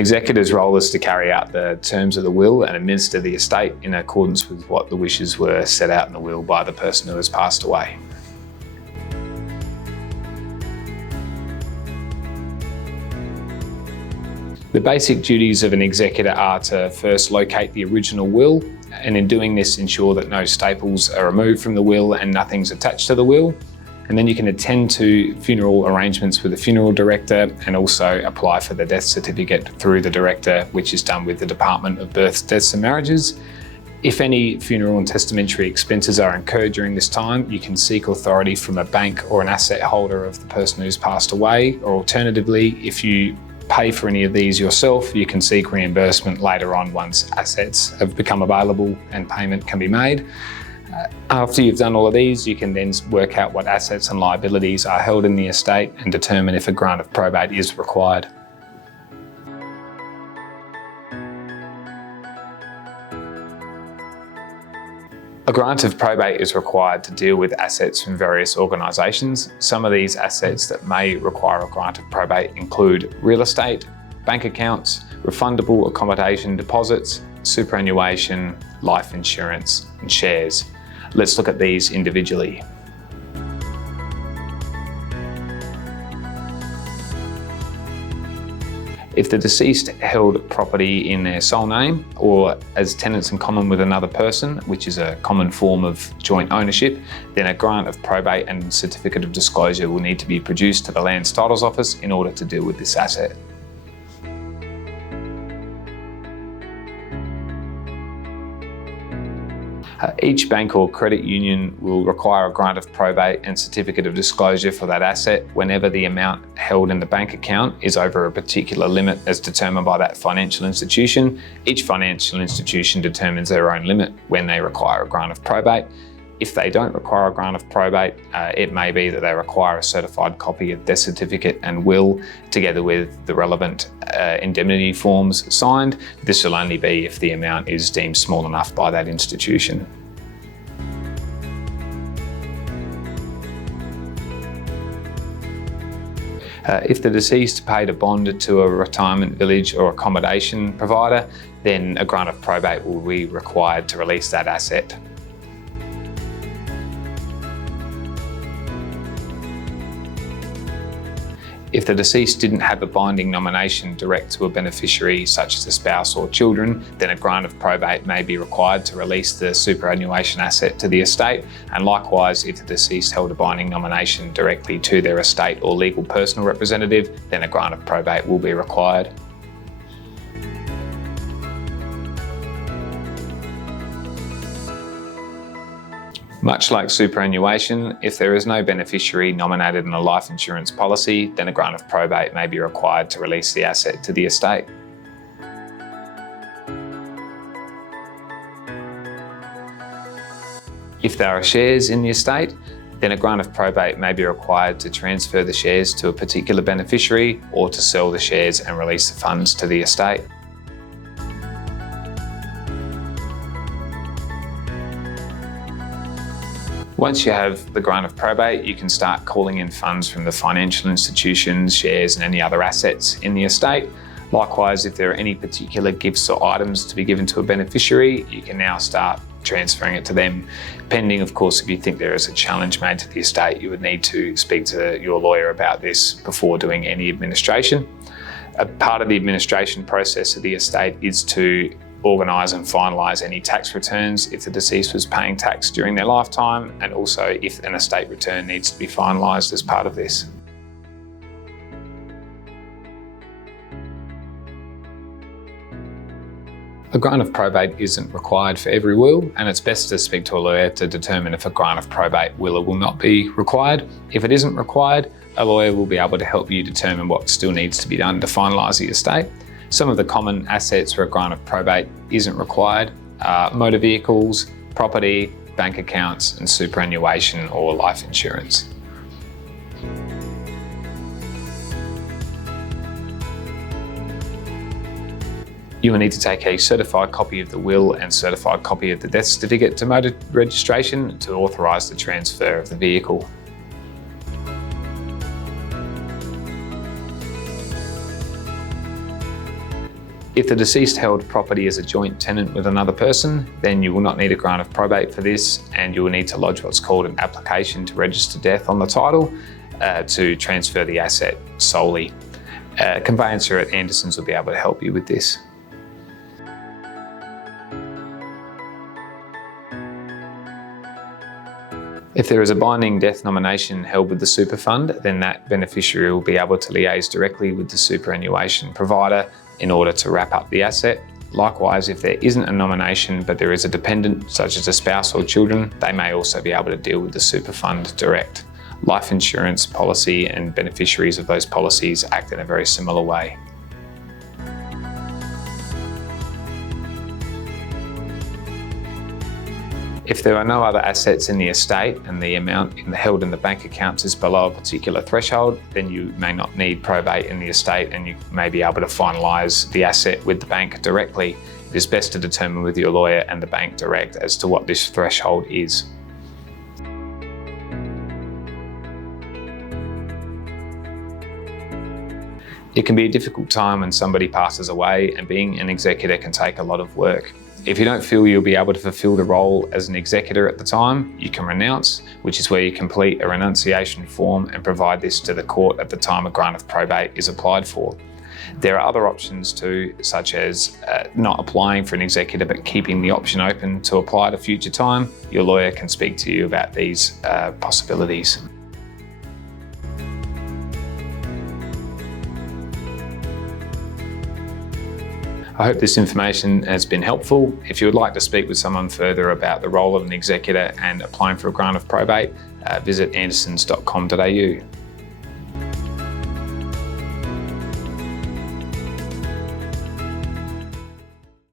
executor's role is to carry out the terms of the will and administer the estate in accordance with what the wishes were set out in the will by the person who has passed away. The basic duties of an executor are to first locate the original will, and in doing this ensure that no staples are removed from the will and nothing's attached to the will. And then you can attend to funeral arrangements with the funeral director and also apply for the death certificate through the director, which is done with the Department of Births, Deaths and Marriages. If any funeral and testamentary expenses are incurred during this time, you can seek authority from a bank or an asset holder of the person who's passed away, or alternatively, if you pay for any of these yourself, you can seek reimbursement later on once assets have become available and payment can be made. After you've done all of these, you can then work out what assets and liabilities are held in the estate and determine if a grant of probate is required. A grant of probate is required to deal with assets from various organisations. Some of these assets that may require a grant of probate include real estate, bank accounts, refundable accommodation deposits, superannuation, life insurance and shares. Let's look at these individually. If the deceased held property in their sole name or as tenants in common with another person, which is a common form of joint ownership, then a grant of probate and certificate of disclosure will need to be produced to the Lands Titles Office in order to deal with this asset. Each bank or credit union will require a grant of probate and certificate of disclosure for that asset whenever the amount held in the bank account is over a particular limit as determined by that financial institution. Each financial institution determines their own limit when they require a grant of probate. If they don't require a grant of probate, it may be that they require a certified copy of death certificate and will, together with the relevant indemnity forms signed. This will only be if the amount is deemed small enough by that institution. If the deceased paid a bond to a retirement village or accommodation provider, then a grant of probate will be required to release that asset. If the deceased didn't have a binding nomination direct to a beneficiary, such as a spouse or children, then a grant of probate may be required to release the superannuation asset to the estate. And likewise, if the deceased held a binding nomination directly to their estate or legal personal representative, then a grant of probate will be required. Much like superannuation, if there is no beneficiary nominated in a life insurance policy, then a grant of probate may be required to release the asset to the estate. If there are shares in the estate, then a grant of probate may be required to transfer the shares to a particular beneficiary or to sell the shares and release the funds to the estate. Once you have the grant of probate, you can start calling in funds from the financial institutions, shares and any other assets in the estate. Likewise, if there are any particular gifts or items to be given to a beneficiary, you can now start transferring it to them. Pending, of course, if you think there is a challenge made to the estate, you would need to speak to your lawyer about this before doing any administration. A part of the administration process of the estate is to organise and finalise any tax returns if the deceased was paying tax during their lifetime, and also if an estate return needs to be finalised as part of this. A grant of probate isn't required for every will, and it's best to speak to a lawyer to determine if a grant of probate will or will not be required. If it isn't required, a lawyer will be able to help you determine what still needs to be done to finalise the estate. Some of the common assets where a grant of probate isn't required are motor vehicles, property, bank accounts, and superannuation or life insurance. You will need to take a certified copy of the will and certified copy of the death certificate to motor registration to authorise the transfer of the vehicle. If the deceased held property as a joint tenant with another person, then you will not need a grant of probate for this, and you will need to lodge what's called an application to register death on the title to transfer the asset solely. A conveyancer at Andersons will be able to help you with this. If there is a binding death nomination held with the super fund, then that beneficiary will be able to liaise directly with the superannuation provider in order to wrap up the asset. Likewise, if there isn't a nomination but there is a dependent, such as a spouse or children, they may also be able to deal with the super fund direct. Life insurance policy and beneficiaries of those policies act in a very similar way. If there are no other assets in the estate and the amount held in the bank accounts is below a particular threshold, then you may not need probate in the estate and you may be able to finalise the asset with the bank directly. It is best to determine with your lawyer and the bank direct as to what this threshold is. It can be a difficult time when somebody passes away, and being an executor can take a lot of work. If you don't feel you'll be able to fulfil the role as an executor at the time, you can renounce, which is where you complete a renunciation form and provide this to the court at the time a grant of probate is applied for. There are other options too, such as not applying for an executor but keeping the option open to apply at a future time. Your lawyer can speak to you about these possibilities. I hope this information has been helpful. If you would like to speak with someone further about the role of an executor and applying for a grant of probate, visit andersons.com.au.